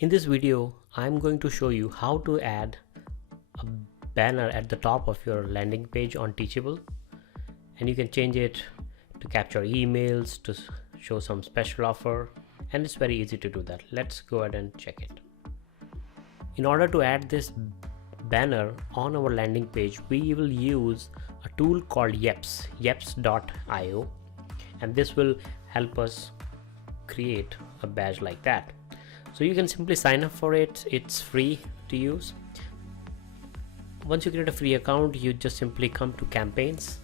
In this video, I'm going to show you how to add a banner at the top of your landing page on Teachable, and you can change it to capture emails, to show some special offer, and it's very easy to do that. Let's go ahead and check it. In order to add this banner on our landing page, we will use a tool called yeps.io, and this will help us create a badge like that. So you can simply sign up for it. It's free to use. Once you create a free account, you just simply come to campaigns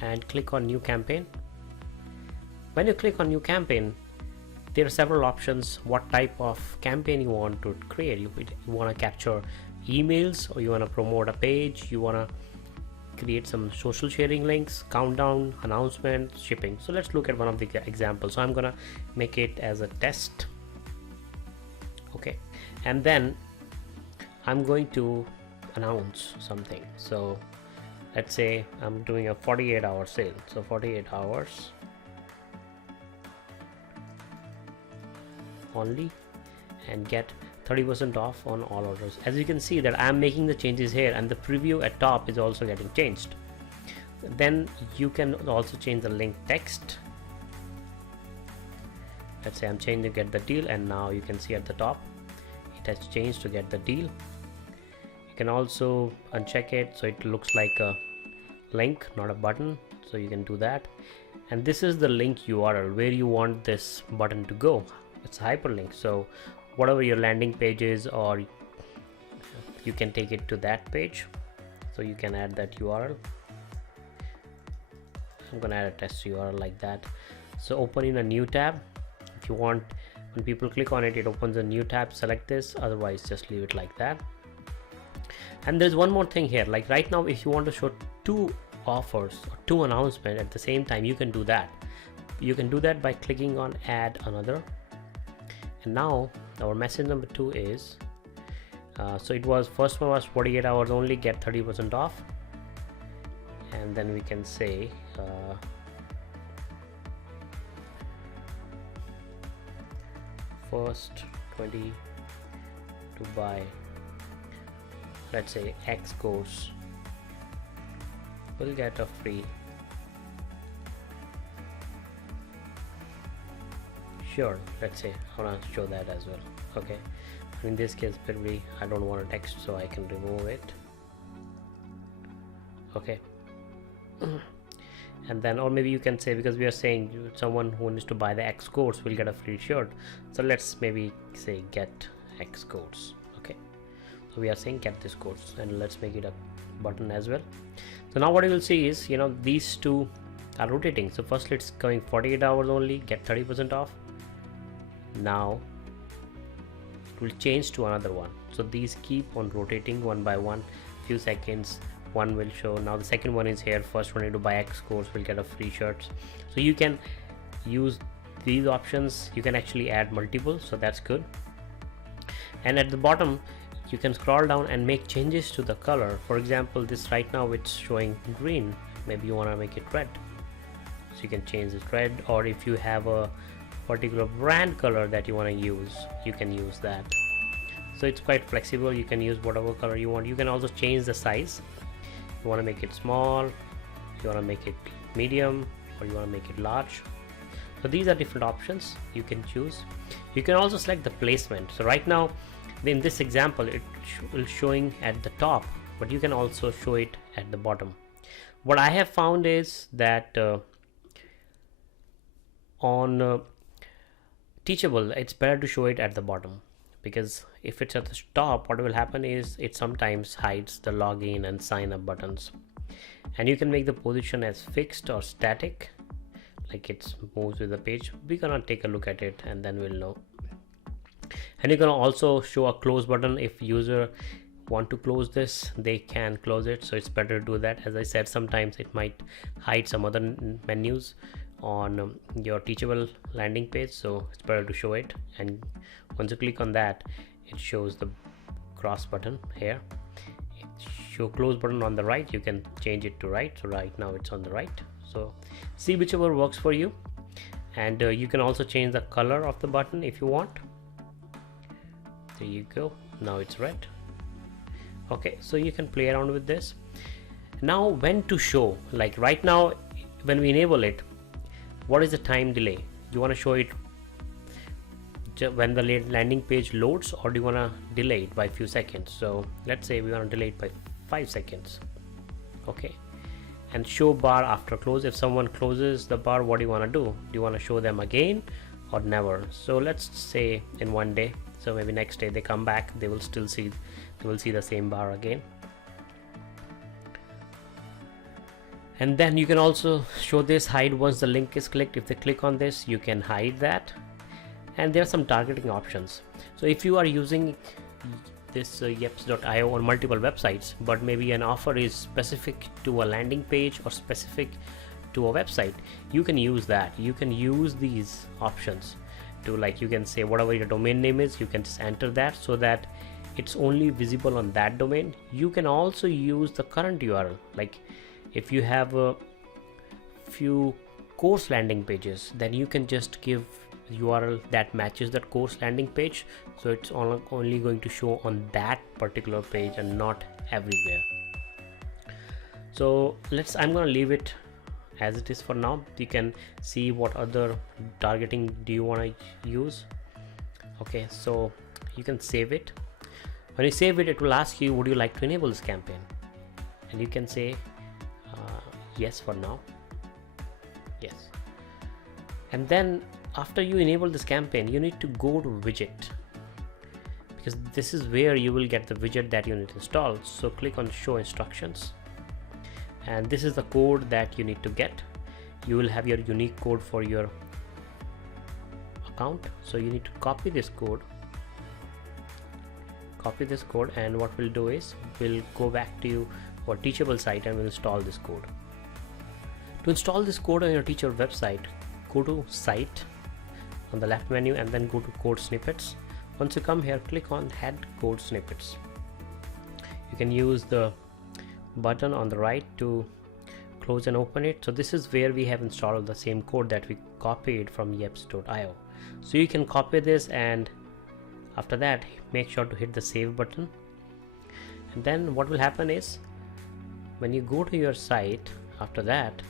and click on new campaign. When you click on new campaign, there are several options what type of campaign you want to create. You want to capture emails, or you want to promote a page, you want to create some social sharing links, countdown, announcement, shipping. So let's look at one of the examples. So I'm gonna make it as a test. Okay, and then I'm going to announce something. So let's say I'm doing a 48-hour sale. So 48 hours only, and get 30% off on all orders. As you can see that I'm making the changes here, and the preview at top is also getting changed. Then you can also change the link text. Let's say I'm changing to get the deal, and now you can see at the top it has changed to get the deal. You can also uncheck it so it looks like a link, not a button, so you can do that. And this is the link URL where you want this button to go. It's a hyperlink, so whatever your landing page is, or you can take it to that page. So you can add that URL. I'm gonna add a test URL like that. So open in a new tab. If you want, when people click on it, it opens a new tab. Select this, otherwise just leave it like that. And there's one more thing here, like right now, if you want to show two offers or two announcements at the same time, you can do that. You can do that by clicking on add another. And now our message number 2 is so it was, first one was 48 hours only, get 30% off, and then we can say first 20 to buy, let's say X course, will get a free shirt. Let's say I want to show that as well. Okay, in this case probably I don't want a text, so I can remove it. Okay. And then, or maybe you can say, because we are saying someone who needs to buy the X course will get a free shirt, so let's maybe say get X course. Okay, so we are saying get this course, and let's make it a button as well. So now what you will see is, these two are rotating. So first it's going 48 hours only, get 30% off. Now it will change to another one. So these keep on rotating one by one. Few seconds, one will show. Now the second one is here. First one to buy X course will get a free shirt. So you can use these options. You can actually add multiple, so that's good. And at the bottom you can scroll down and make changes to the color. For example, this right now it's showing green, maybe you want to make it red, so you can change it red. Or if you have a particular brand color that you want to use, you can use that. So it's quite flexible. You can use whatever color you want. You can also change the size. You want to make it small, you want to make it medium, or you want to make it large. So these are different options you can choose. You can also select the placement. So right now in this example it will showing at the top, but you can also show it at the bottom. What I have found is that on Teachable, it's better to show it at the bottom, because if it's at the top, what will happen is it sometimes hides the login and sign up buttons. And you can make the position as fixed or static, like it moves with the page. We're gonna take a look at it and then we'll know. And you're gonna also show a close button. If user want to close this, they can close it, so it's better to do that. As I said, sometimes it might hide some other menus on your Teachable landing page, so it's better to show it. And once you click on that, it shows the cross button here. Show close button on the right, you can change it to right. So right now it's on the right, so see whichever works for you. And you can also change the color of the button if you want. There you go. Now it's red. Okay, so you can play around with this. Now when to show, like right now when we enable it, what is the time delay? You want to show it when the landing page loads, or do you want to delay it by a few seconds? So let's say we want to delay it by 5 seconds. Okay, and show bar after close. If someone closes the bar, what do you want to do? Do you want to show them again or never? So let's say in one day, so maybe next day they come back, they will see the same bar again. And then you can also show this hide once the link is clicked. If they click on this, you can hide that. And there are some targeting options. So if you are using this yeps.io on multiple websites, but maybe an offer is specific to a landing page or specific to a website, you can use that. You can use these options to, like, you can say whatever your domain name is, you can just enter that so that it's only visible on that domain. You can also use the current URL. Like if you have a few course landing pages, then you can just give URL that matches that course landing page, so it's only going to show on that particular page and not everywhere. So I'm going to leave it as it is for now. You can see what other targeting do you want to use. Okay, so you can save it. When you save it, it will ask you, would you like to enable this campaign? And you can say yes for now. Yes. And then after you enable this campaign, you need to go to widget, because this is where you will get the widget that you need to install. So click on show instructions, and this is the code that you need to get. You will have your unique code for your account, so you need to copy this code, and what we'll do is we'll go back to our Teachable site and we'll install this code. To install this code on your Teachable website, go to site on the left menu and then go to code snippets. Once you come here, click on add code snippets. You can use the button on the right to close and open it. So this is where we have installed the same code that we copied from yeps.io. So you can copy this, and after that make sure to hit the save button. And then what will happen is when you go to your site after that,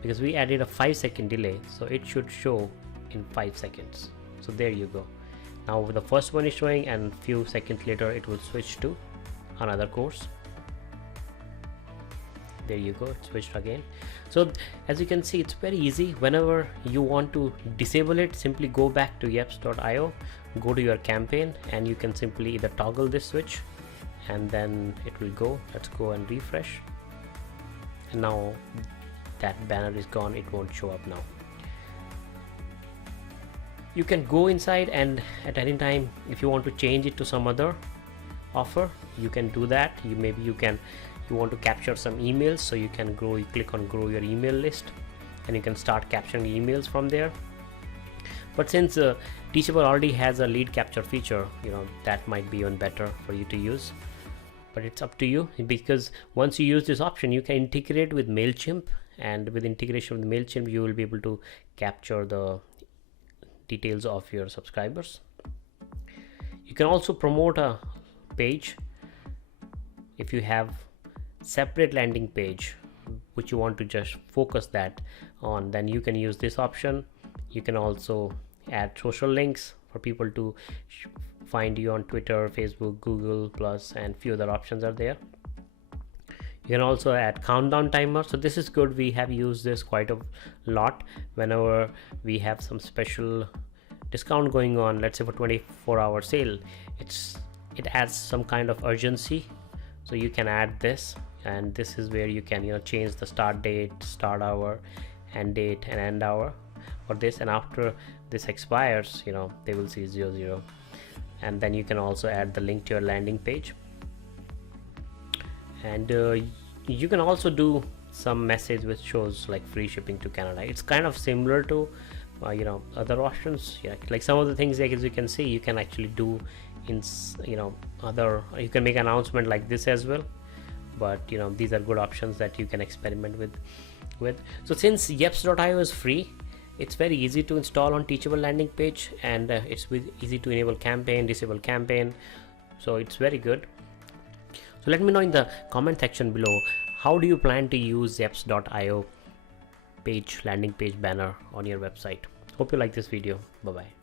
because we added a 5-second delay, so it should show in 5 seconds. So there you go. Now the first one is showing, and few seconds later it will switch to another course. There you go, it switched again. So as you can see, it's very easy. Whenever you want to disable it, simply go back to yeps.io, go to your campaign, and you can simply either toggle this switch and then it will go. Let's go and refresh, and now that banner is gone, it won't show up now. You can go inside, and at any time if you want to change it to some other offer, you can do that. You want to capture some emails, so you can you click on grow your email list, and you can start capturing emails from there. But since Teachable already has a lead capture feature, that might be even better for you to use, but it's up to you, because once you use this option, you can integrate with MailChimp, and with integration with MailChimp you will be able to capture the details of your subscribers. You can also promote a page. If you have separate landing page which you want to just focus that on, then you can use this option. You can also add social links for people to find you on Twitter, Facebook, Google Plus, and few other options are there. You can also add countdown timer. So this is good. We have used this quite a lot whenever we have some special discount going on. Let's say for 24-hour sale, it adds some kind of urgency. So you can add this, and this is where you can change the start date, start hour, end date, and end hour for this. And after this expires, they will see 00. And then you can also add the link to your landing page. And you can also do some message which shows like free shipping to Canada. It's kind of similar to other options. Like some of the things, like as you can see, you can actually do in you can make an announcement like this as well. But these are good options that you can experiment with. So since yeps.io is free, It's very easy to install on Teachable landing page, and it's easy to enable campaign, disable campaign, so it's very good. So let me know in the comment section below, how do you plan to use zeps.io landing page banner on your website. Hope you like this video. Bye bye.